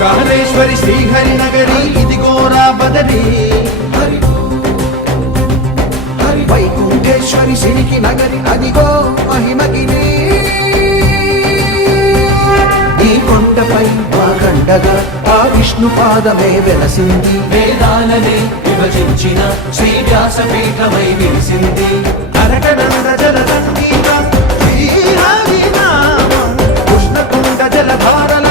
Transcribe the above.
కాళేశ్వరి శ్రీహరి నగరి ఇదిగోరా బదరి వైకుంఠేశ్వరి సిరికి నగరి అదిగో మహిమగిరి ఈ కొండపై మాకండగా ఆ విష్ణు పాదమే వెలసింది వేదాలనే విభజించిన శ్రీ వ్యాసపీఠమై విరిసింది అరకనంద జల సంగీతం శ్రీహరి నామం కృష్ణకుండ జలధారల